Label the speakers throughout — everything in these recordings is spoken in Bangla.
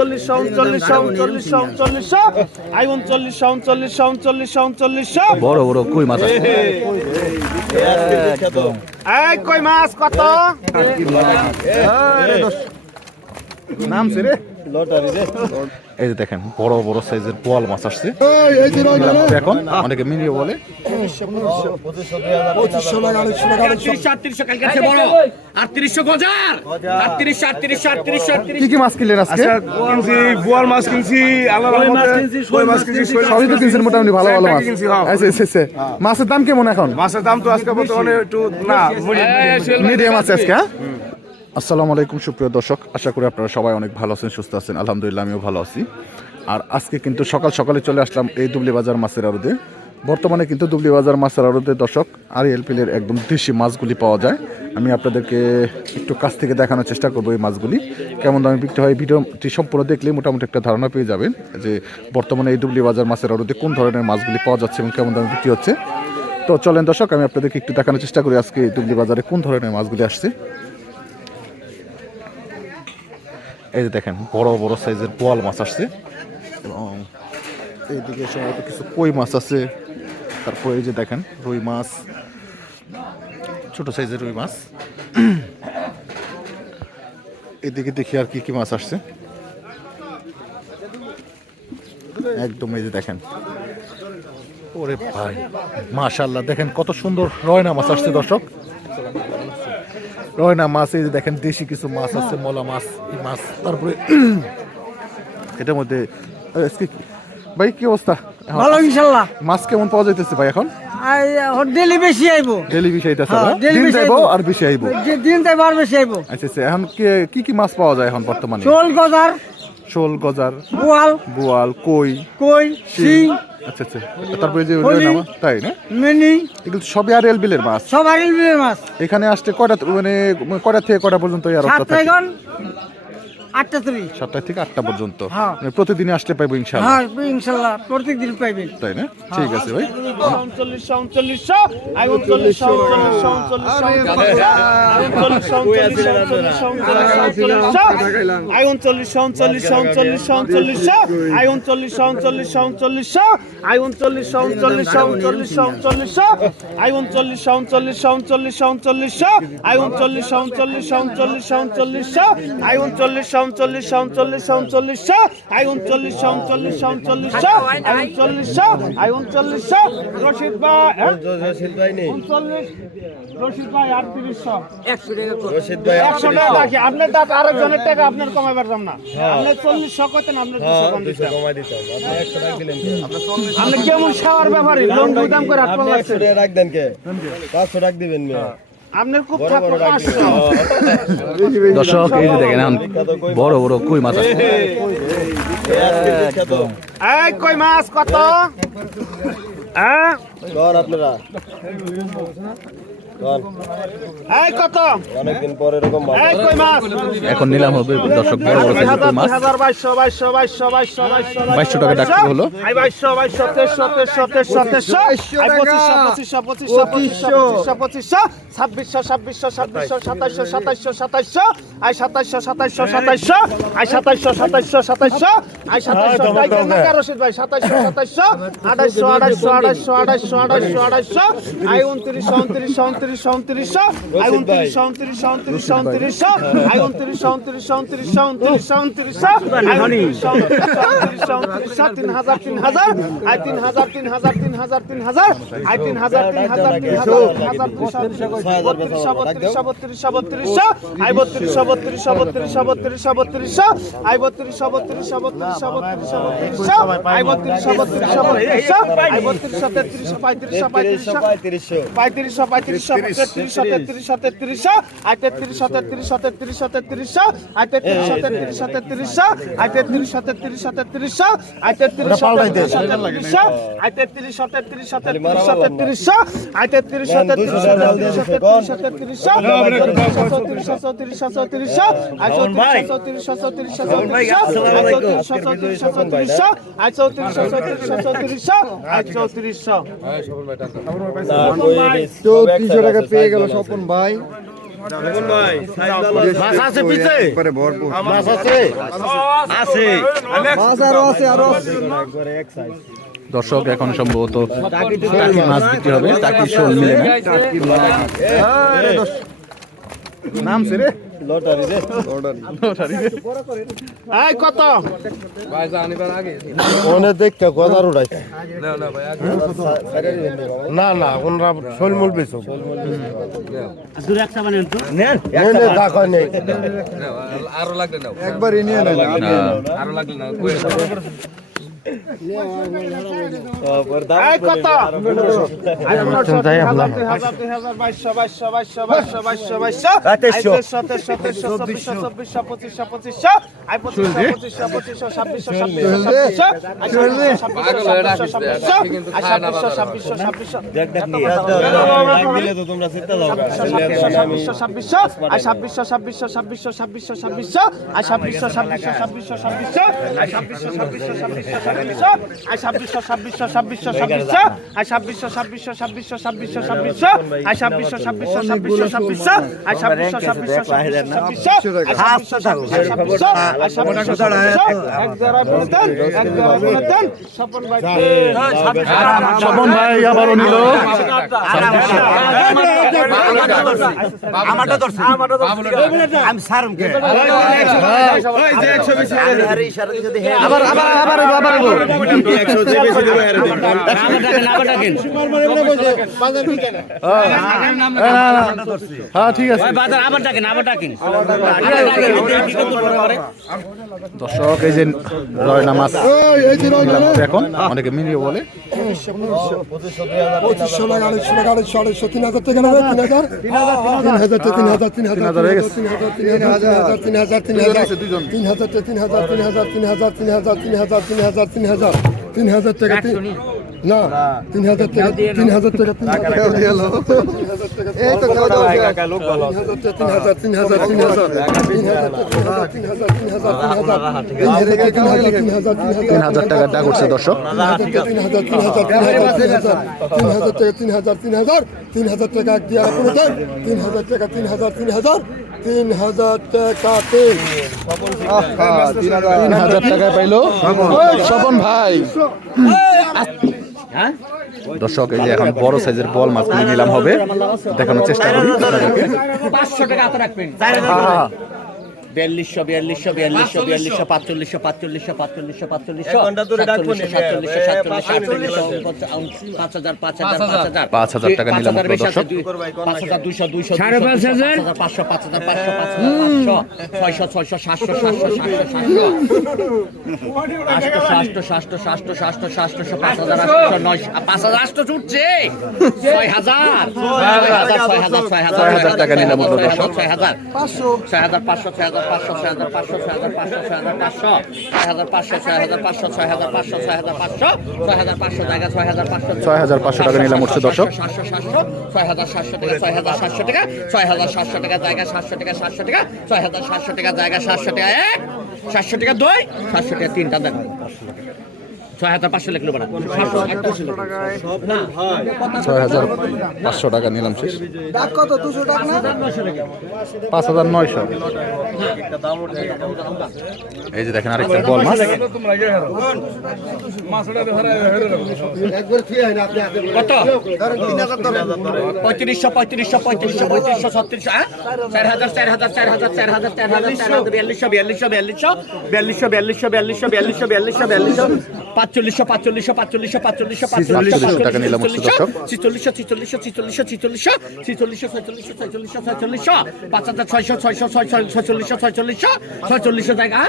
Speaker 1: চল্লিশ উনচল্লিশ উনচল্লিশ উনচল্লিশ আই উনচল্লিশ উনচল্লিশ উনচল্লিশ উনচল্লিশ
Speaker 2: বড় বড় কই মাছ
Speaker 1: এই কই মাছ কত
Speaker 2: এই যে দেখেন বড় বড় সাইজের পোয়াল মাছ আসছে। এখন অনেকে মিলিয়ে বলে। কি কি মাছ কিনলেন আজকে?
Speaker 3: কিনছি বোয়াল মাছ কিনছি মাছ কিনছি
Speaker 2: সবই তো কিনছেন মোটামুটি ভালো ভালো মাছ।
Speaker 3: কিনছি, হ্যাঁ।
Speaker 2: আচ্ছা, আচ্ছা, আচ্ছা। মাছের দাম কেমন এখন?
Speaker 3: মাছের দাম তো আজকে বর্তমানে একটু না
Speaker 2: মিডিয়াম আছে আজকে হ্যাঁ? আসসালামু আলাইকুম, সুপ্রিয় দর্শক। আশা করি আপনারা সবাই অনেক ভালো আছেন, সুস্থ আছেন। আলহামদুলিল্লাহ, আমিও ভালো আছি। আর আজকে কিন্তু সকাল সকালে চলে আসলাম এই দুবলি বাজার মাছের আড়তে। বর্তমানে কিন্তু দুবলি বাজার মাছের আড়তে দর্শক আর এলপিলের একদম দেশি মাছগুলি পাওয়া যায়। আমি আপনাদেরকে একটু কাছ থেকে দেখানোর চেষ্টা করব এই মাছগুলি। কেমন দামে বিক্রি হয় ভিডিওটি সম্পূর্ণ দেখলে মোটামুটি একটা ধারণা পেয়ে যাবেন যে বর্তমানে এই দুবলি বাজার মাছের আড়তে কোন ধরনের মাছগুলি পাওয়া যাচ্ছে এবং কেমন দামে বিক্রি হচ্ছে। তো চলেন দর্শক, আমি আপনাদেরকে একটু দেখানোর চেষ্টা করি আজকে দুবলি বাজারে কোন ধরনের মাছগুলি আসছে। এই যে দেখেন, বড় বড় সাইজের পোয়াল মাছ আসছে। এবং এইদিকে সম্ভবত কিছু কই মাছ আছে। তারপরে এই যে দেখেন, রুই মাছ, ছোট সাইজের রুই মাছ। এদিকে দেখি আর কি কি মাছ আসছে। একদম এই যে দেখেন। ওরে ভাই মাশাল্লাহ দেখেন কত সুন্দর রয়না মাছ আসছে দর্শক। রয়না মাছ এই যে দেখেন দেশি কিছু মাছ আছে মলা মাছ এই মাছ। তারপরে এটার মধ্যে ভাই কি অবস্থা?
Speaker 4: ভালো ইনশাল্লাহ।
Speaker 2: মাছ কেমন পাওয়া যাইতেছে ভাই এখন?
Speaker 4: ডেলি বেশি আইবো।
Speaker 2: ডেলি
Speaker 4: হ্যাঁ, বেশি আইবো।
Speaker 2: আর বেশি আইবো?
Speaker 4: দিন তাই আর বেশি আইবো।
Speaker 2: আচ্ছা আচ্ছা এখন কি- কি কি মাছ পাওয়া যায় এখন বর্তমানে?
Speaker 4: চোল গজার।
Speaker 2: শোল গজার
Speaker 4: বোয়াল
Speaker 2: বোয়াল কই
Speaker 4: কই শিং।
Speaker 2: আচ্ছা আচ্ছা। তারপরে যে। নামা তাই না?
Speaker 4: মিনি।
Speaker 2: এগুলো সবই আর বিলের মাছ।
Speaker 4: সবারই মিলে মাছ।
Speaker 2: এখানে আসতে কয়টা মানে কয়টা থেকে কয়টা পর্যন্ত এই আড়তটা থাকে
Speaker 4: আটটা ত্রিশ
Speaker 2: সাতটা থেকে আটটা পর্যন্ত
Speaker 4: হ্যাঁ।
Speaker 2: মানে প্রতিদিনই আসলে পাইবো ইনশাল্লাহ
Speaker 4: হ্যাঁ ইনশাল্লাহ প্রত্যেক দিন পাইবেন
Speaker 2: তাই না ঠিক আছে ভাই
Speaker 1: উনচল্লিশ উনচল্লিশ আই উনচল্লিশ উনচল্লিশ উনচল্লিশ আই উনচল্লিশ উনচল্লিশ উনচল্লিশ উনচল্লিশ আই উনচল্লিশ উনচল্লিশ উনচল্লিশ আই উনচল্লিশ উনচল্লিশ উনচল্লিশ উনচল্লিশ আই উনচল্লিশ উনচল্লিশ উনচল্লিশ উনচল্লিশ আই উনচল্লিশ উনচল্লিশ উনচল্লিশ উনচল্লিশ আই উনচল্লিশ উনচল্লিশ উনচল্লিশ উনচল্লিশ আই উনচল্লিশ উনচল্লিশ উনচল্লিশ আই উনচল্লিশ আই উনচল্লিশ রশিদ ভাই হ্যাঁ? উনচল্লিশ রশিদ ভাই আটত্রিশশো একশো টাকা বাকি আপনার দাঁত আরেকজনের টাকা আপনার কমাই পারতাম না। আপনি চল্লিশশো করতেন আপনার দুশো কম দিতাম। আপনি কেমন খাওয়ার ব্যাপারে? লোন দাম করে আপনার খুব থাকল পাঁচশো
Speaker 2: দর্শক এই যে দেখেন বড় বড় কই মাছ আছে?
Speaker 1: এই কই মাছ কত? হ্যাঁ? মাছ
Speaker 2: এখন নিলাম হবে দর্শক বড় বড় সাইজের মাছ।
Speaker 1: বাইশশো
Speaker 2: টাকা ডাক্তার হলো।
Speaker 1: ছাব্বিশশো ছাব্বিশশো ছাব্বিশশো সাতাইশশো সাতাইশশো সাতাইশশো। আই সাতাইশশো সাতাইশশো সাতাইশশো। আই সাতাইশশো সাতাইশশো সাতাইশশো। আই সাতাইশশো রশিদ ভাই? সাতাইশশো সাতাইশশো। আড়াইশো আড়াইশো আড়াইশো আড়াইশো আড়াইশো। আড়াইশো আই উনত্রিশশো উনত্রিশশো। উনত্রিশশো উনত্রিশশো আই উনত্রিশশো উনত্রিশশো উনত্রিশশো উনত্রিশশো আই উনত্রিশশো উনত্রিশশো উনত্রিশশো উনত্রিশশো উনত্রিশশো আই উনত্রিশশো উনত্রিশশো উনত্রিশশো তিন হাজার তিন হাজার আই তিন হাজার তিন হাজার তিন হাজার তিন হাজার আই তিন হাজার তিন হাজার তিন হাজার তিন হাজার বত্রিশশো বত্রিশশো বত্রিশশো বত্রিশশো আই বত্রিশশো বত্রিশশো বত্রিশশো বত্রিশশো বত্রিশশো আই বত্রিশশো বত্রিশশো বত্রিশশো বত্রিশশো বত্রিশশো আই বত্রিশশো বত্রিশশো বত্রিশশো আই বত্রিশশো তেত্রিশশো পঁয়ত্রিশশো পঁয়ত্রিশশো পঁয়ত্রিশশো পঁয়ত্রিশশো তেত্রিশশো তেত্রিশশো তেত্রিশশো আই তেত্রিশশো তেত্রিশশো তেত্রিশশো তেত্রিশশো আই তেত্রিশশো তেত্রিশশো তেত্রিশশো আই তেত্রিশশো তেত্রিশশো তেত্রিশশো আই তেত্রিশশো তেত্রিশশো তেত্রিশশো আই তেত্রিশশো তেত্রিশশো তেত্রিশশো তেত্রিশশো আই তেত্রিশশো তেত্রিশশো তেত্রিশশো তেত্রিশশো তেত্রিশশো চৌত্রিশশো চৌত্রিশশো চৌত্রিশশো আই চৌত্রিশশো চৌত্রিশশো চৌত্রিশশো চৌত্রিশশো চৌত্রিশশো চৌত্রিশশো আই চৌত্রিশশো চৌত্রিশশো চৌত্রিশশো আই চৌত্রিশশো
Speaker 5: চৌত্রিশশো টাকা পেয়ে গেল স্বপন ভাই।
Speaker 1: মাছ আছে। পিছে। মাছ আছে। আছে।
Speaker 2: দর্শক এখন সম্ভবত টাকি মাছ বিক্রি হবে। টাকি শোল মিলে না। নাম সে রে।
Speaker 5: লটারি রে। লটারি। লটারি
Speaker 1: রে। কত? ভাই জানিবার আগে। ওনে দেখ কে উড়াইছে না না ভাই না না ওনরা শৈলমূল বেছো দূর একটা বানেন তো। নেন নেন দেখো নেই আরও লাগবে না একবার নিয়ে নেন আরও লাগবে না ছাব্বিশশো ছাব্বিশশো ছাব্বিশশো ছাব্বিশশো ছাব্বিশশো আই ছাব্বিশশো ছাব্বিশশো ছাব্বিশশো ছাব্বিশশো আই ছাব্বিশশো ছাব্বিশশো ছাব্বিশশো ছাব্বিশশো ছাব্বিশশো আর ছাব্বিশশো ছাব্বিশশো ছাব্বিশশো ছাব্বিশশো আর ছাব্বিশশো ছাব্বিশশো ছাব্বিশশো ছাব্বিশশো ছাব্বিশশো আর ছাব্বিশশো ছাব্বিশশো ছাব্বিশশো ছাব্বিশশো আর ছাব্বিশশো
Speaker 2: আবার আবার আবার হ্যাঁ ঠিক আছে দর্শক এই যে রয়না মাছ নিলাম এখন অনেকে মিলিয়ে বলে
Speaker 5: পঁচিশশো টাকা আড়াইশো টাকা আড়াইশো আড়াইশো তিন হাজার টাকা তিন হাজার তিন হাজার তিন হাজার তিন হাজার
Speaker 2: হাজার হয়ে গেছে।
Speaker 5: তিন হাজার তিন হাজার তিন হাজার তিন হাজার তিন হাজার তিন হাজার তিন হাজার তিন হাজার তিন হাজার তিন হাজার তিন হাজার তিন হাজার তিন হাজার তিন না তিন হাজার টাকা তিন হাজার টাকা তিন হাজার টাকা এই তো তিন হাজার তিন হাজার তিন হাজার তিন হাজার তিন হাজার তিন হাজার তিন হাজার তিন হাজার তিন হাজার তিন হাজার তিন হাজার
Speaker 2: তিন হাজার টাকা ডাক উঠছে দর্শক
Speaker 5: তিন হাজার তিন হাজার তিন হাজার তিন হাজার তিন হাজার টাকা তিন হাজার তিন হাজার তিন হাজার টাকা এক দিয়ে তিন হাজার টাকা তিন হাজার তিন হাজার তিন হাজার টাকা তিন
Speaker 2: তিন হাজার টাকা পাইলো। স্বপন ভাই। দর্শক এই যে এখন বড় সাইজের বল মাছগুলি নিলাম হবে। দেখানোর চেষ্টা করি
Speaker 6: বিয়াল্লিশশো বিয়াল্লিশশো বিয়াল্লিশশো বিয়াল্লিশশো পাঁচচল্লিশশো পাঁচচল্লিশশো পাঁচচল্লিশশো পাঁচচল্লিশশো সাতচল্লিশশো সাতচল্লিশশো সাতচল্লিশশো পাঁচ হাজার পাঁচ হাজার পাঁচ হাজার
Speaker 2: পাঁচ হাজার টাকা নিলাম
Speaker 6: হাজার
Speaker 2: দর্শক।
Speaker 6: পাঁচ হাজার দুইশো দুইশো সাড়ে পাঁচ হাজার? পাঁচশো পাঁচ হাজার পাঁচশো পাঁচ হাজার পাঁচশো ছয়শো ছয়শো সাতশো সাতশো সাতশো সাতশো। সাতশো সাতশো সাতশো সাতশো সাতশো পাঁচ হাজার আটশো নয় পাঁচ হাজার আটশো উঠছে। ছয় হাজার ছয় হাজার ছয় হাজার ছয় হাজার
Speaker 2: টাকা নিলাম হলো দর্শক।
Speaker 6: ছয় হাজার ছয় হাজার পাঁচশো ছয় হাজার পাঁচশো ছয় হাজার পাঁচশো ছয় হাজার পাঁচশো ছয় হাজার পাঁচশো ছয় হাজার পাঁচশো ছয় হাজার পাঁচশো ছয় হাজার পাঁচশো ছয় হাজার পাঁচশো ছয় হাজার পাঁচশো জায়গা ছয় হাজার পাঁচশো
Speaker 2: ছয় হাজার পাঁচশো টাকা নিলাম উঠছে দর্শক
Speaker 6: সাতশো সাতশো ছয় হাজার সাতশো টাকা ছয় হাজার সাতশো টাকা ছয় হাজার সাতশো টাকা জায়গা সাতশো টাকা সাতশো টাকা ছয় হাজার সাতশো টাকা জায়গা সাতশো টাকা এক সাতশো টাকা দুই সাতশো টাকা তিনটা দেন ছয় হাজার পাঁচশো ছিল না।
Speaker 2: ছয় হাজার পাঁচশো টাকা নিলাম শেষ।
Speaker 5: কত? দুশো টাকা না?
Speaker 2: পাঁচ হাজার নয়শো। এই যে দেখেন আরেকটা বল মাছ।
Speaker 6: কত? পঁয়ত্রিশশো পঁয়ত্রিশশো পঁয়ত্রিশশো পঁয়ত্রিশশো ছত্রিশশো হ্যাঁ? চার হাজার চার হাজার চার হাজার চার হাজার চার হাজার চার হাজার বিয়াল্লিশশো বিয়াল্লিশশো বিয়াল্লিশশো বিয়াল্লিশশো বিয়াল্লিশশো বিয়াল্লিশশো বিয়াল্লিশশো বিয়াল্লিশশো বিয়াল্লিশশো। পাঁচচল্লিশশো পাঁচচল্লিশশো পাঁচচল্লিশশো পাঁচচল্লিশশো
Speaker 2: ছিচল্লিশশো টাকা নিলাম।
Speaker 6: ছিচল্লিশশো ছিচল্লিশশো ছিচল্লিশশো ছিচল্লিশশো ছিচল্লিশশো ছয়চল্লিশশো ছয়চল্লিশশো ছয়চল্লিশশো পাঁচ হাজার ছয়শো ছয়শো ছয় ছয়চল্লিশশো ছয়চল্লিশশো ছয়চল্লিশশো জায়গা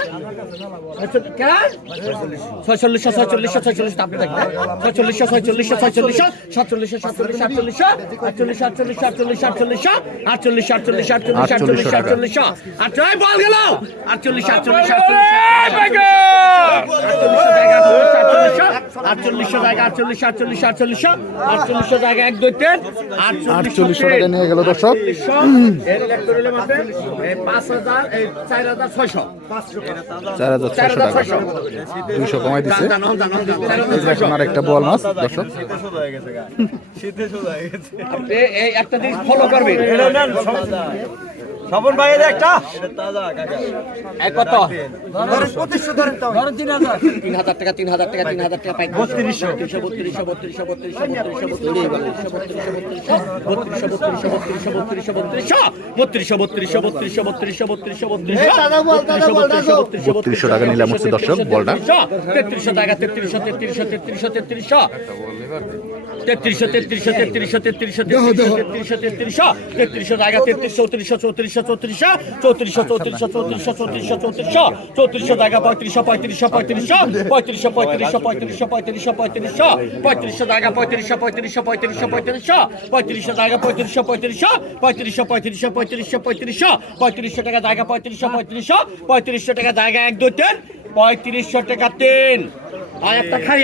Speaker 6: ছয়চল্লিশশো ছয়চল্লিশশো ছয়চল্লিশ আপনি দেখবেন ছয়চল্লিশশো ছয়চল্লিশশো ছয়চল্লিশশো সাতচল্লিশশো সাতচল্লিশ আটচল্লিশশো আটচল্লিশ আটচল্লিশ আটচল্লিশ আটচল্লিশশো আটচল্লিশ আটচল্লিশ আটচল্লিশ আটচল্লিশ আটচল্লিশশো আটচল্লিশ বল গেল আটচল্লিশ আটচল্লিশ আটচল্লিশ আটচল্লিশ আটচল্লিশশো টাকা আটচল্লিশশো আটচল্লিশশো আটচল্লিশশো আটচল্লিশশো টাকা এক দৈত্যের
Speaker 2: আটচল্লিশশো একটা বল মাছ দর্শক।
Speaker 6: এই একটা জিনিস ফলো
Speaker 3: করবে। একটা।
Speaker 6: কত?
Speaker 4: তিন হাজার
Speaker 6: টাকা তিন হাজার টাকা। তিন হাজার টাকা পাই বত্রিশশো বত্রিশশো বত্রিশশো বত্রিশশো বত্রিশশো বত্রিশশো বত্রিশশো বত্রিশশো বত্রিশশো বত্রিশশো বত্রিশশো বত্রিশশো বত্রিশশো বত্রিশশো বত্রিশশো বত্রিশশো
Speaker 2: বত্রিশশো টাকা নিলাম হচ্ছে দর্শক বলটা।
Speaker 6: তেত্রিশশো টাকা তেত্রিশশো তেত্রিশশো তেত্রিশশো তেত্রিশশো। তেত্রিশশো তেত্রিশশো তেত্রিশশো তেত্রিশশো তেত্রিশশো তেত্রিশশো তেত্রিশশো জায়গা তেত্রিশশো চৌত্রিশশো চৌত্রিশশো চৌত্রিশশো চৌত্রিশশো চৌত্রিশশো চৌত্রিশশো চৌত্রিশশো চৌত্রিশশো চৌত্রিশশো জায়গা পঁয়ত্রিশশো পঁয়ত্রিশশো পঁয়ত্রিশশো পঁয়ত্রিশশো পঁয়ত্রিশশো পঁয়ত্রিশশো পঁয়ত্রিশশো পঁয়ত্রিশশো পঁয়ত্রিশশো জায়গা পঁয়ত্রিশশো পঁয়ত্রিশশো পঁয়ত্রিশশো পঁয়ত্রিশশো পঁয়ত্রিশশো জায়গা পঁয়ত্রিশশো পঁয়ত্রিশশো পঁয়ত্রিশশো পঁয়ত্রিশশো পঁয়ত্রিশশো পঁয়ত্রিশশো পঁয়ত্রিশশো টাকা জায়গা পঁয়ত্রিশশো পঁয়ত্রিশশো পঁয়ত্রিশশো টাকা জায়গা এক দুই তিন পঁয়ত্রিশশো টাকা তিন আর একটা খালি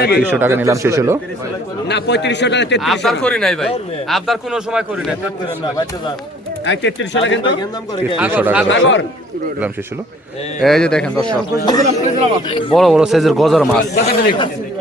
Speaker 6: দেখে
Speaker 2: টাকা নিলাম শেষ হলো।
Speaker 6: না পঁয়ত্রিশশো টাকা
Speaker 7: আবদার করি নাই ভাই। আবদার কোনো সময় করি নাই।
Speaker 6: তেত্রিশশো টাকা কিন্তু
Speaker 2: তিনশো টাকা নিলাম শেষ হলো। এই যে দেখেন দর্শক বড় বড় সাইজের গজার মাছ।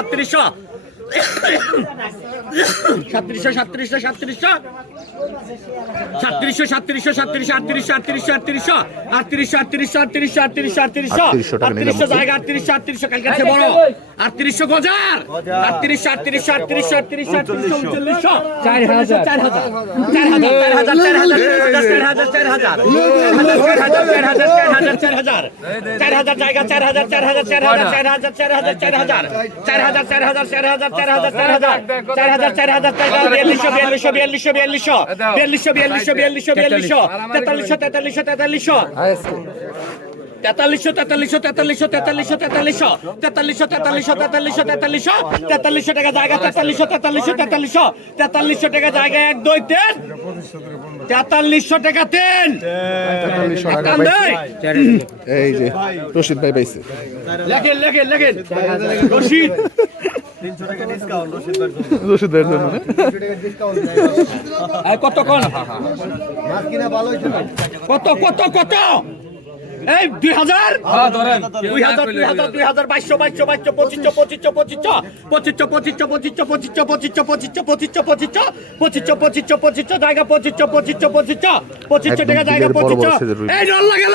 Speaker 6: সাতত্রিশশো সাতত্রিশশো সাতত্রিশশো সাতত্রিশশো সাতত্রিশশো সাতত্রিশশো সাতত্রিশশো আটত্রিশশো আটত্রিশশো আটত্রিশশো আটত্রিশশো আটত্রিশশো আটত্রিশশো আটত্রিশশো আটত্রিশশো
Speaker 2: আটত্রিশশো
Speaker 6: জায়গা আটত্রিশশো আটত্রিশশো কালকে বড় আটত্রিশশো গজার আটত্রিশশো আটত্রিশশো আটত্রিশশো আটত্রিশশো আটত্রিশশো উনচল্লিশশো চার হাজার চার হাজার চার হাজার চার হাজার চার হাজার চার হাজার চার হাজার চার হাজার চার হাজার হাজার চার হাজার চার হাজার জায়গা চার হাজার চার হাজার চার হাজার চার হাজার চার হাজার চার হাজার চার হাজার চার হাজার চার হাজার চার হাজার চার হাজার হাজার চার হাজার চার বিয়াল্লিশশো বিয়াল্লিশশো বিয়াল্লিশশো বিয়াল্লিশশো বিয়াল্লিশশো বিয়াল্লিশশো বিয়াল্লিশশো বিয়াল্লিশশো তেতাল্লিশশো তেতাল্লিশশো তেতাল্লিশশো তেতাল্লিশশো তেতাল্লিশশো তেতাল্লিশশো তেতাল্লিশশো তেতাল্লিশশো তেতাল্লিশশো তেতাল্লিশশো তেতাল্লিশশো তেতাল্লিশশো তেতাল্লিশশো টাকা জায়গা তেতাল্লিশশো তেতাল্লিশশো তেতাল্লিশশো তেতাল্লিশশো টাকা জায়গা এক দুই তিন তেতাল্লিশশো টাকা তিন।
Speaker 2: এই যে রশিদ ভাই পাইছে
Speaker 6: লেখেন লেখেন লেখেন রশিদ
Speaker 2: রশিদ ভাইয়ের জন্য
Speaker 6: কত কোন কত কত কত এই দুই হাজার দুই হাজার দুই হাজার দুই হাজার বাইশশো বাইশশো বাইশশো পঁচিশশো পঁচিশশো পঁচিশশো পঁচিশশো পঁচিশশো পঁচিশশো পঁচিশশো পঁচিশশো পঁচিশশো পঁচিশশো পঁচিশশো পঁচিশশো পঁচিশশো পঁচিশশো জায়গা পঁচিশশো পঁচিশশো পঁচিশশো পঁচিশশো টাকা জায়গা পঁচিশশো। এই ডর লাগে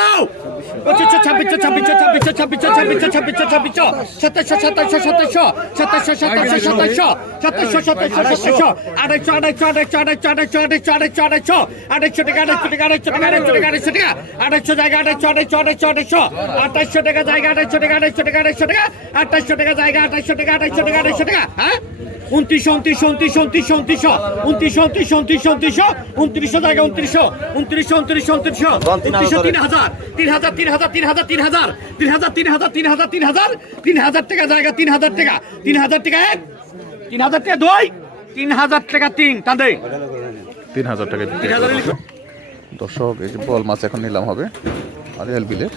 Speaker 6: পঁচিশশো ছাব্বিশশো ছাব্বিশশো ছাব্বিশশো ছাব্বিশশো ছাব্বিশশো ছাব্বিশশো ছাব্বিশশো সাতাশশো সাতাশশো সাতাশশো সাতাশশো সাতাশশো সাতাশশো সাতাশশো সাতাশশো সাতাশশো আড়াইশো আড়াইশো আড়াইশো আড়াইশো আড়াইশো আড়াইশো আড়াইশো আড়াইশো আড়াইশো টাকা আড়াইশো টাকা আড়াইশো টাকা আড়াইশো টাকা আড়াইশো টাকা আড়াইশো জায়গা আড়াইশো আড়াইশো আড়াইশো আড়াইশো আঠাইশো টাকা জায়গা আড়াইশো টাকা আড়াইশো টাকা আড়াইশো টাকা আঠাইশো টাকা জায়গা আড়াইশো টাকা আড়াইশো টাকা আড়াইশো টাকা হ্যাঁ উনত্রিশশো উনত্রিশশো উনত্রিশশো উনত্রিশশো উনত্রিশশো উনত্রিশশো উনত্রিশশো উনত্রিশশো উনত্রিশশো জায়গা উনত্রিশশো উনত্রিশশো উনত্রিশশো উনত্রিশশো উনত্রিশশো তিন হাজার তিন হাজার তিন হাজার তিন হাজার তিন হাজার তিন হাজার তিন হাজার তিন হাজার তিন হাজার তিন হাজার টাকা জায়গা তিন হাজার টাকা তিন হাজার টাকা এক তিন হাজার টাকা দুই তিন হাজার টাকা তিন তাদের
Speaker 2: তিন হাজার টাকা দিতে হবে। দর্শক এই যে বল মাছ এখন নিলাম হবে আরিয়াল বিলের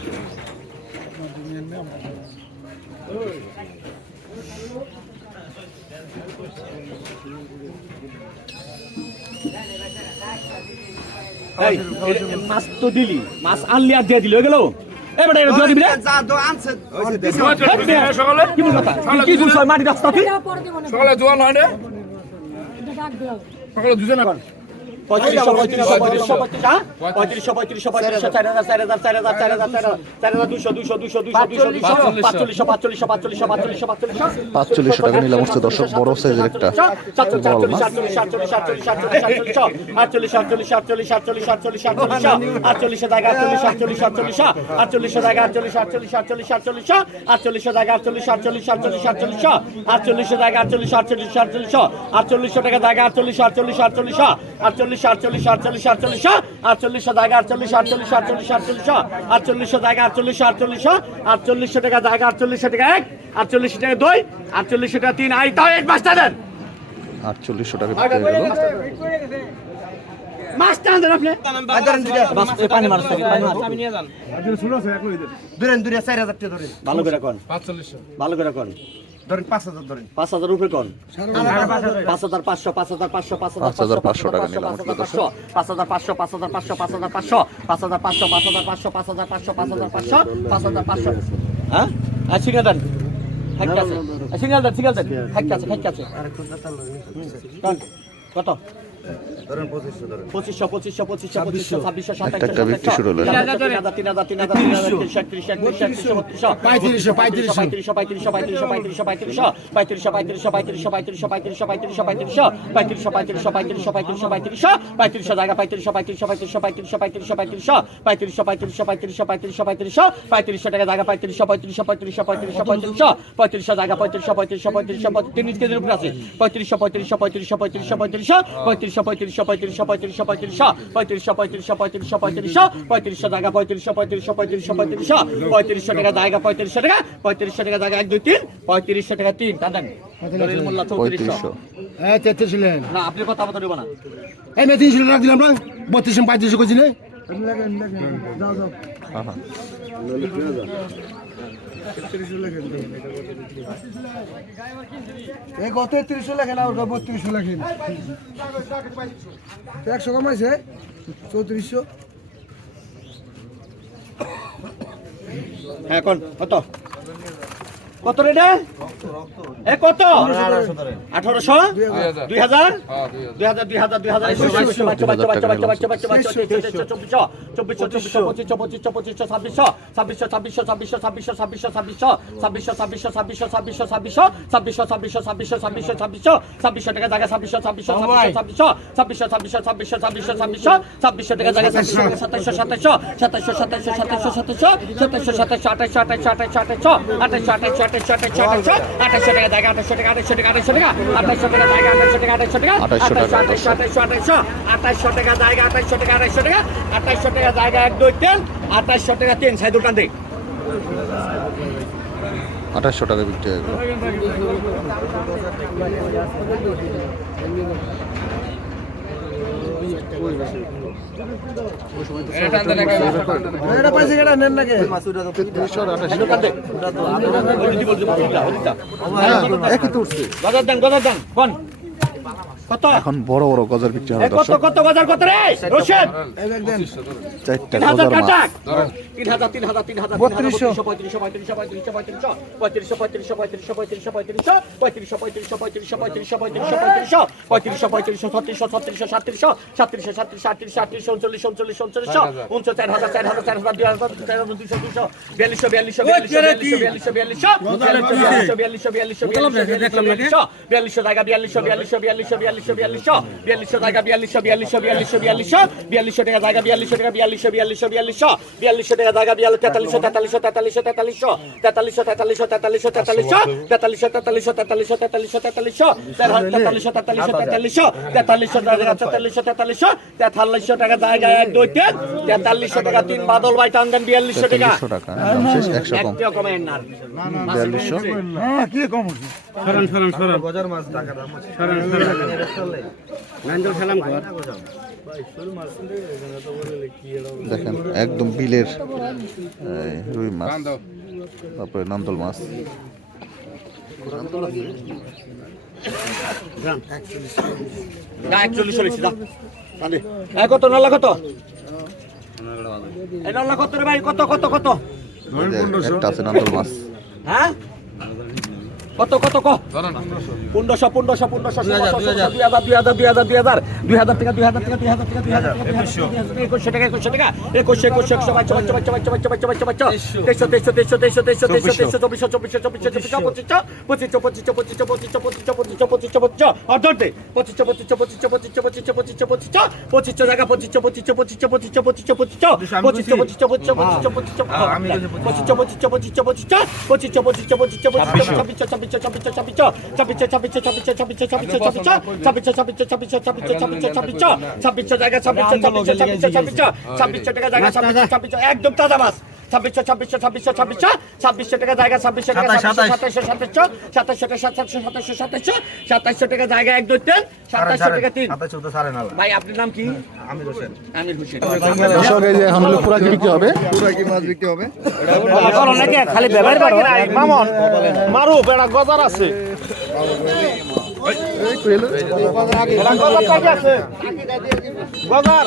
Speaker 6: মাছ তো দিলি মাছ আনলি আর দিয়ে দিলি হয়ে গেল?
Speaker 7: হ্যাঁ, সকালে দুজন
Speaker 6: পঁয়ত্রিশশো পঁয়ত্রিশশো পঁয়ত্রিশশো পঁয়ত্রিশ হ্যাঁ পঁয়ত্রিশশো পঁয়ত্রিশশো পঁয়ত্রিশশো চার হাজার চার হাজার চার হাজার চার হাজার চার হাজার চার হাজার দুশো দুশো দুশো দুশো দুশো দুশো পাঁচচল্লিশশো পাঁচচল্লিশশো পাঁচচল্লিশশো পাঁচচল্লিশশো পাঁচচল্লিশশো
Speaker 2: টাকা নিলাম হচ্ছে দর্শক বড় সাইজের একটা বল মাছ
Speaker 6: আটচল্লিশশো টাকা জায়গা আটচল্লিশ আটচল্লিশ আটচল্লিশ আটচল্লিশ আটচল্লিশ আটচল্লিশ আটচল্লিশ আটচল্লিশশো জায়গা আটচল্লিশ আটচল্লিশ আটচল্লিশ আটচল্লিশ আটচল্লিশশো জায়গা আটচল্লিশ আটচল্লিশ আটচল্লিশশো টাকা জায়গা আটচল্লিশশো টাকা এক আটচল্লিশশো টাকা দুই আটচল্লিশশো টাকা তিন। আই তাও এক পাঁচটা দেন।
Speaker 2: আটচল্লিশশো টাকা বিক্রি হয়ে গেল
Speaker 6: মাস্টার দেন আপনি বাস, পানি মারছে, পানি মারছে।
Speaker 1: দূরেন দূরে চার হাজার টাকা ধরেন
Speaker 6: ভালো করে কোন ভালো করে কোন
Speaker 1: ধরেন হাজার
Speaker 6: উপরে কোন পাঁচ হাজার পাঁচশো পাঁচ হাজার পাঁচশো পাঁচ হাজার
Speaker 2: পাঁচ হাজার পাঁচশো টাকা নিলাম
Speaker 6: পাঁচ হাজার পাঁচশো পাঁচ হাজার পাঁচশো পাঁচ হাজার পাঁচশো পাঁচ হাজার পাঁচশো পাঁচ হাজার পাঁচশো পাঁচ হাজার পাঁচশো পাঁচ হাজার পাঁচশো পাঁচ হাজার পাঁচশো পাঁচ হাজার পাঁচশো হ্যাঁ আর সিঙ্গেল দেন হ্যাক আছে দেন দেন কোন? কত পঁচিশশো পঁচিশশো পঁচিশশো পঁচিশশো ছাব্বিশশো তিন হাজার তিন হাজার তিন তিনশো একত্রিশশো বত্রিশশো পঁয়ত্রিশশো পঁয়ত্রিশশো পঁয়ত্রিশশো পঁয়ত্রিশশো পঁয়ত্রিশশো পঁয়ত্রিশশো পঁয়ত্রিশশো পঁয়ত্রিশশো পঁয়ত্রিশশো পঁয়ত্রিশশো পঁয়ত্রিশশো পঁয়ত্রিশশো পঁয়ত্রিশশো পঁয়ত্রিশশো পঁয়ত্রিশশো পঁয়ত্রিশশো পঁয়ত্রিশশো পঁয়ত্রিশশো জায়গা পঁয়ত্রিশশো পঁয়ত্রিশশো পঁয়ত্রিশশো পঁয়ত্রিশশো পঁয়ত্রিশশো পঁয়ত্রিশশো পঁয়ত্রিশশো পঁয়ত্রিশশো পঁয়ত্রিশশো পঁয়ত্রিশশো পঁয়ত্রিশশো পঁয়ত্রিশশো টাকা জায়গা পঁয়ত্রিশশো পঁয়ত্রিশশো পঁয়ত্রিশশো পঁয়ত্রিশশো পঁয়ত্রিশশো পঁয়ত্রিশশো জায়গা পঁয়ত্রিশশো পঁয়ত্রিশশো পঁয়ত্রিশশো তিন কেজির উপরে আছে পঁয়ত্রিশশো পঁয়ত্রিশশো পঁয়ত্রিশশো পঁয়ত্রিশশো পঁয়ত্রিশশো পঁয়ত্রিশশো পঁয়ত্রিশশো পঁয়ত্রিশশো পঁয়ত্রিশশো পঁয়ত্রিশশো পঁয়ত্রিশশো পঁয়ত্রিশশো পঁয়ত্রিশশো পঁয়ত্রিশশো পঁয়ত্রিশশো জায়গা পঁয়ত্রিশশো পঁয়ত্রিশশো পঁয়ত্রিশশো পঁয়ত্রিশশো পঁয়ত্রিশশো টাকা জায়গা পঁয়ত্রিশশো টাকা পঁয়ত্রিশশো টাকা জায়গা এক দুই তিন পঁয়ত্রিশশো টাকা তিন দলিল মূল্য চৌত্রিশশো
Speaker 5: হ্যাঁ তেত্রিশ
Speaker 6: না আপনি কথা মতো নেব না
Speaker 5: এই মেয়ে তিনশো টাকা দিলাম না বত্রিশ পঁয়ত্রিশ করছি না। এই গত তিরিশশো লেখেন আর বত্রিশশো লেখেন একশো কমাইছে চৌত্রিশশো।
Speaker 6: হ্যাঁ কোন? কত? কত রেটে এ কত আঠারোশো দুই হাজার দুই হাজার দুই হাজার দুই হাজার চব্বিশশো চব্বিশশো চব্বিশশো পঁচিশশো পঁচিশশো পঁচিশশো ছাব্বিশশো ছাব্বিশশো ছাব্বিশশো ছাব্বিশশো ছাব্বিশশো ছাব্বিশশো ছাব্বিশশো ছাব্বিশশো ছাব্বিশশো ছাব্বিশশো ছাব্বিশশো ছাব্বিশশো ছাব্বিশশো ছাব্বিশশো ছাব্বিশশো ছাব্বিশশো ছাব্বিশশো টাকা জায়গা ছাব্বিশশো ছাব্বিশশো ছাব্বিশশো ছাব্বিশশো ছাব্বিশশো ছাব্বিশশো ছাব্বিশশো ছাব্বিশশো ছাব্বিশশো টাকা জায়গা ছাব্বিশশো সাতাইশশো সাতাইশশো সাতাইশশো সাতাইশশো সাতাইশশো সাতাইশশো সাতাইশশো সাতাইশশো আঠাইশশো আঠাইশশো আঠাইশশো আঠাইশশো আঠাইশশো আঠাইশশো আঠাশশো আঠাশশো আঠাশশো আঠাশশো টাকা দেখা আঠাশশো টাকা আঠাশশো টাকা আঠাশশো টাকা আঠাশশো টাকা দেখা আঠাশশো টাকা আঠাশশো টাকা আঠাশশো আঠাশশো আঠাশশো আঠাশশো টাকা জায়গা আঠাশশো টাকা আঠাশশো টাকা আঠাশশো টাকা জায়গা এক দুই তিন আঠাশশো টাকা তিন সাই দোকান দিই
Speaker 2: আঠাশশো টাকা বিক্রি হয়ে গেল।
Speaker 6: হ্যাঁ।
Speaker 2: একই তুলছে
Speaker 6: গজার দান গজার দান কোন কত
Speaker 2: এখন বড় বড় গজার বিক্রি হবে
Speaker 6: কত কত গজার কত রে রশিদ
Speaker 2: চারটা গজার মাছ
Speaker 6: কাটাক তিন হাজার তিন হাজার তিন হাজার বত্রিশশো পঁয়ত্রিশশো পঁয়ত্রিশশো পঁয়ত্রিশশো পঁয়ত্রিশশো পঁয়ত্রিশশো পঁয়ত্রিশশো পঁয়ত্রিশশো পঁয়ত্রিশশো পঁয়ত্রিশশো পঁয়ত্রিশশো পঁয়ত্রিশশো পঁয়ত্রিশশো পঁয়ত্রিশশো পঁয়ত্রিশশো পঁয়ত্রিশশো পঁয়ত্রিশশো ছত্রিশশো ছত্রিশশো সাতত্রিশশো সাতত্রিশশো আটত্রিশশো আটত্রিশশো উনচল্লিশ উনচল্লিশ উনচল্লিশশো উনচল্লিশ চার হাজার চার হাজার চার হাজার দুই হাজার চার হাজার দুইশো দুইশো বিয়াল্লিশশো বিয়াল্লিশশো বিয়াল্লিশশো বিয়াল্লিশশো বিয়াল্লিশশো বিয়াল্লিশশো বিয়াল্লিশশো বিয়াল্লিশশো বিয়াল্লিশশো বিয়াল্লিশশো জায়গা বিয়াল্লিশশো বিয়াল্লিশশো বিয়াল্লিশশো বিয়াল্লিশশো বিয়াল্লিশশো বিয়াল্লিশশো জায়গা বিয়াল্লিশশো বিয়াল্লিশশো বিয়াল্লিশশো বিয়াল্লিশশো বিয়াল্লিশশো টাকা জায়গা বিয়াল্লিশশো টাকা বিয়াল্লিশশো বিয়াল্লিশশো বিয়াল্লিশশো বিয়াল্লিশশো টাকা জায়গা বিয়াল্লিশ তেতাল্লিশশো তেতাল্লিশশো তেতাল্লিশশো তেতাল্লিশশো তেতাল্লিশশো তেতাল্লিশশো তেতাল্লিশশো তেতাল্লিশশো তেতাল্লিশশো তেতাল্লিশশো তেতাল্লিশশো তেতাল্লিশশো তেতাল্লিশশো তেতাল্লিশশো তেতাল্লিশশো তেতাল্লিশশো তেতাল্লিশশো তেতাল্লিশশো তেতাল্লিশশো টাকা জায়গা এক দুই তিন তেতাল্লিশশো টাকা তিন বাদল ভাই টান দেন বিয়াল্লিশশো টাকা
Speaker 2: তেতাল্লিশশো টাকা দাম শেষ একশো কম
Speaker 6: একটিও কমেন না
Speaker 2: বিয়াল্লিশশো দেখেন একদম বিলের রুই মাছ। তারপরে নান্দল মাছ।
Speaker 6: কত নল্লা কত? নল্লা কত রে ভাই? কত কত কত?
Speaker 2: একটা আছে নান্দল মাছ।
Speaker 6: হ্যাঁ? কত কত ক পনেরোশো পনেরোশো পনেরোশো দুই হাজার দুই হাজার দুই হাজার দুই হাজার দুই হাজার টাকা দুই হাজার টাকা দুই হাজার টাকা দুই হাজার টাকা একুশশো টাকা একুশশো টাকা একুশশো একুশশো একশো বাইশশো বাইশশো বাইশশো বাইশশো বাইশশো বাইশশো বাইশশো তেইশশো তেইশশো তেইশশো তেইশশো তেইশশো তেইশশো তেইশশো চব্বিশশো চব্বিশশো চব্বিশশো চব্বিশশো পঁচিশশো পঁচিশশো পঁচিশশো পঁচিশশো পঁচিশশো পঁচিশশো পঁচিশশো পঁচিশশো অর্ধ দে পঁচিশশো পঁচিশশো পঁচিশশো পঁচিশশো পঁচিশশো পঁচিশশো পঁচিশশো পঁচিশশো জায়গা পঁচিশশো পঁচিশশো পঁচিশশো পঁচিশশো পঁচিশশো পঁচিশশো পঁচিশশো পঁচিশশো পঁচিশশো পঁচিশশো পঁচিশশো পঁচিশশো পঁচিশশো পঁচিশশো পঁচিশশো পঁচিশশো পঁচিশশো পঁচিশশো পঁচিশশো ছাব্বিশশো ছাব্বিশশো ছাব্বিশশো ছাব্বিশশো ছাব্বিশশো ছাব্বিশশো ছাব্বিশশো ছাব্বিশশো ছাব্বিশশো ছাব্বিশশো ছাব্বিশশো ছাব্বিশশো ছাব্বিশশো ছাব্বিশশো ছাব্বিশশো জায়গা ছাব্বিশশো ছাব্বিশশো ছাব্বিশশো ছাব্বিশশো ছাব্বিশশো টাকা জায়গা ছাব্বিশশো ছাব্বিশশো একদম তাজা মাছ ছাব্বিশশো ছাব্বিশশো ছাব্বিশশো ছাব্বিশশো ছাব্বিশশো টাকা জায়গা ছাব্বিশশো টাকা সাতাইশশো সাতাইশশো সাতাইশশো টাকা সাতাইশশো সাতাইশশো সাতাইশশো সাতাইশশো টাকা জায়গা এক দুই তিন সাতাইশশো টাকা তিন। ভাই আপনার নাম কি? আমির হোসেন। আমির হোসেন।
Speaker 2: দর্শক এই যে এখন হলো পুরা কি বিক্রি হবে?
Speaker 1: খালি ব্যবহার বাকি মামন মারু বেড়া গজার আছে। গজার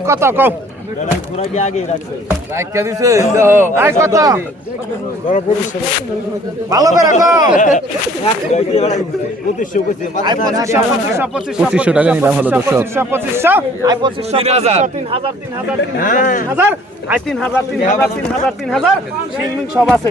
Speaker 1: কত কম এই কত ভালো করে পঁচিশশো
Speaker 2: টাকা নিলাম হলো দর্শক।
Speaker 1: পঁচিশশো পঁচিশশো আই পঁচিশশো পঁচিশশো তিন হাজার তিন হাজার তিন হাজার তিন হাজার তিন হাজার তিন হাজার তিন হাজার সব আছে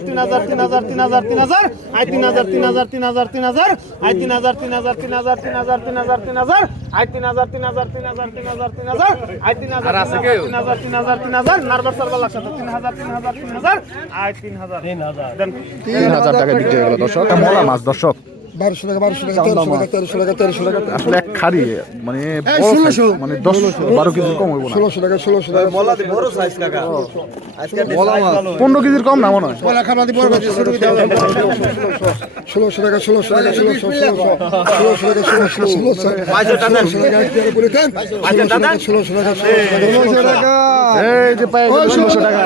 Speaker 1: তিন হাজার তিন হাজার তিন হাজার তিন হাজার আই তিন হাজার তিন হাজার তিন হাজার তিন হাজার আই তিন হাজার তিন হাজার তিন হাজার তিন হাজার তিন হাজার তিন হাজার আই তিন হাজার তিন হাজার তিন হাজার তিন হাজার তিন হাজার আই তিন হাজার তিন হাজার তিন হাজার তিন হাজার নার্ভাস সার্ভার লাগছে তিন হাজার তিন হাজার তিন হাজার আই তিন হাজার তিন হাজার
Speaker 2: তিন হাজার টাকা বিক্রি হয়ে গেল দর্শক মলা মাছ দর্শক
Speaker 5: বারোশো টাকা বারোশো টাকা তেরোশো টাকা তেরোশো টাকা তেরোশো টাকা
Speaker 2: আসলে এক খাড়ি মানে
Speaker 5: ষোলোশো।
Speaker 2: মানে দশ বারো কেজি কম হইব
Speaker 5: ষোলোশো টাকা ষোলোশো টাকা
Speaker 2: পনেরো কেজির কম না মনে হয়
Speaker 5: ষোলোশো টাকা ষোলোশো টাকা ষোলোশো টাকা ষোলোশো ষোলোশো টাকা ষোলোশো টাকা ষোলোশো টাকা
Speaker 2: এই যে পাই ষোলোশো টাকা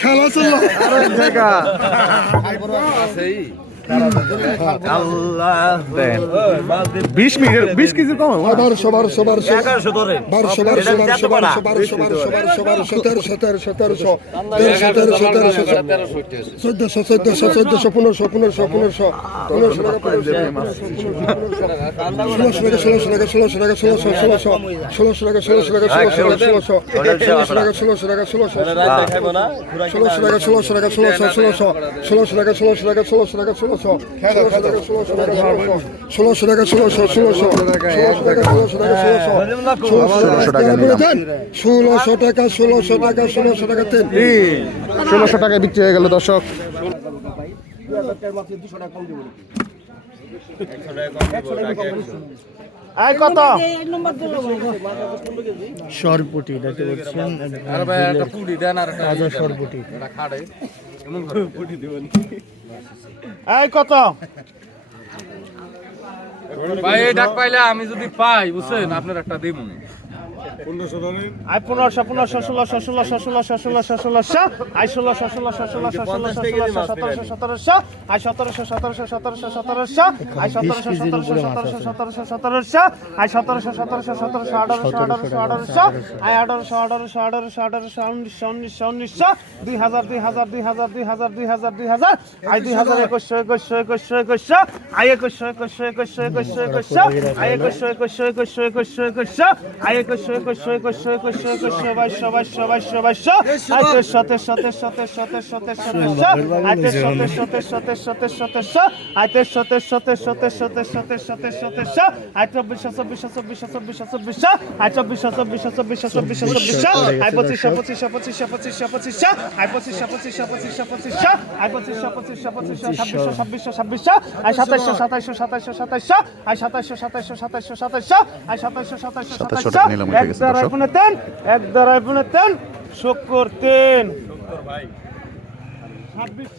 Speaker 5: খেলা চলল
Speaker 2: aí. বিশ মিনিট বিশ কেজির কম
Speaker 5: বারোশো বারোশো বারোশো বারোশো বারোশো বারোশো বারোশো বারোশো বারোশো বারোশো তেরোশো তেরোশো তেরোশো তেরোশো তেরোশো তেরোশো চোদ্দশো চোদ্দশো চোদ্দশো পনেরোশো পনেরোশো পনেরোশো পনেরোশো টাকা ষোলোশো টাকা ষোলোশো টাকা ষোলোশো টাকা ষোলোশো ষোলোশো টাকা ষোলোশো টাকা ষোলোশো টাকা ষোলোশো ষোলোশো টাকা ষোলোশো ষোলোশো টাকা ষোলোশো টাকা ষোলোশো ষোলোশো ষোলোশো টাকা ষোলোশো টাকা ষোলোশো টাকা ষোলোশো ষোলোশো টাকা ষোলোশো ষোলোশো টাকা ষোলোশো ষোলোশো টাকা ষোলোশো টাকা ষোলোশো। টাকা ষোলোশো টাকা ষোলোশো টাকা
Speaker 2: ষোলোশো টাকায় বিক্রি হয়ে গেল দর্শক।
Speaker 1: আই কত?
Speaker 4: সরপুটি দেখতে পাচ্ছেন
Speaker 7: আরে ভাই একটা পুরি দেন আর একটা
Speaker 4: সরপুটি।
Speaker 7: একটা খাড়ে এমন করে দিবেন।
Speaker 1: আই কত?
Speaker 7: ভাই ডাক পাইলে আমি যদি পাই বুঝছেন? আপনার একটা দিব
Speaker 1: আই পনেরোশো পনেরোশো ষোলোশো ষোলোশো ষোলোশো ষোলোশো ষোলোশো আই ষোলোশো ষোলোশো ষোলোশো ষোলোশো ষোলোশো সতেরোশো সতেরোশো আই সতেরোশো সতেরোশো সতেরোশো সতেরোশো আই সতেরোশো সতেরোশো সতেরোশো সতেরোশো সতেরোশো আই সতেরোশো সতেরোশো সতেরোশো আঠারোশো আঠারোশো আঠারোশো আই আঠারোশো আঠারোশো আঠারোশো আঠারোশো উনিশশো উনিশশো উনিশশো দুই হাজার দুই হাজার দুই হাজার দুই হাজার দুই হাজার দুই হাজার আই দুই হাজার একুশশো একুশশো একুশশো একুশশো আই একুশশো একুশশো একুশশো একুশশো একুশশো আই একুশশো একুশশো একুশশো একুশশো একুশশো আই একুশশো একুশশো একুশশো একুশশো একুশশো বাইশশো বাইশশো বাইশশো বাইশশো আই তেরশো তেরশো তেরশো তেরশো তেরশো তেরশো তেরশো আই তেরশো তেরশো তেরশো তেরশো তেরশো তেরশো আই তেরশো তেরশো তেরশো তেরশো তেরশো তেরশো তেরশো তেরশো আই চব্বিশশো চব্বিশশো চব্বিশশো চব্বিশশো চব্বিশশো আই চব্বিশশো চব্বিশশো চব্বিশশো চব্বিশশো চব্বিশশো আই পঁচিশশো পঁচিশশো পঁচিশশো পঁচিশশো পঁচিশশো আই পঁচিশশো পঁচিশশো পঁচিশশো পঁচিশশো আই পঁচিশশো পঁচিশশো পঁচিশশো ছাব্বিশশো ছাব্বিশশো ছাব্বিশশো আই সাতাইশশো সাতাইশশো সাতাইশশো সাতাইশশো আই সাতাইশশো সাতাইশশো সাতাইশশো সাতাইশশো আই সাতাইশশো সাতাইশশো
Speaker 2: সাতাইশশো গেছে এক
Speaker 1: দর আইফোনে এক দর আইফোনে তেন। শোক করতেন ছাব্বিশ